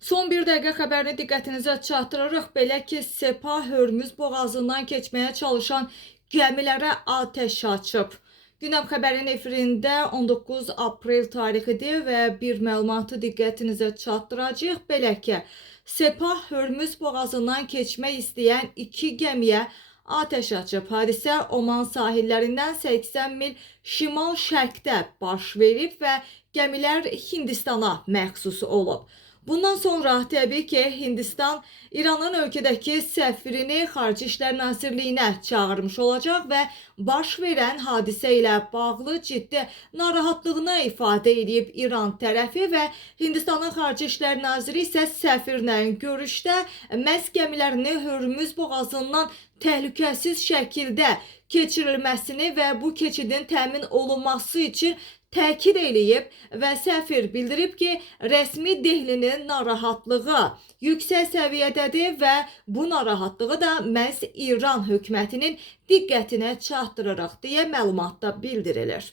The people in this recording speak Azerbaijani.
Son bir dəqiqə xəbərini diqqətinizə çatdırırıq. Belə ki, Sepah Hörmüz boğazından keçməyə çalışan gəmilərə atəş açıb. Gündəm xəbərin efirində 19 aprel tarixidir və bir məlumatı diqqətinizə çatdıracağıq. Belə ki, Sepah Hörmüz boğazından keçmək istəyən 2 gəmiyə atəş açıb. Hadisə Oman sahillərindən 80 mil şimal-şərqdə baş verib və gəmilər Hindistana məxsus olub. Bundan sonra təbii ki, Hindistan İranın ölkədəki səfirini Xarici İşlər Nazirliyinə çağırmış olacaq və baş verən hadisə ilə bağlı ciddi narahatlığını ifadə edib İran tərəfi və Hindistanın Xarici İşlər Naziri isə səfirlə görüşdə məhz gəmilərini Hörmüz boğazından təhlükəsiz şəkildə keçirilməsini və bu keçidin təmin olunması üçün təkid eləyib və səfir bildirib ki, rəsmi Dehlinin narahatlığı yüksək səviyyədədir və bu narahatlığı da məhz İran hökumətinin diqqətinə çatdırırıq deyə məlumatda bildirilir.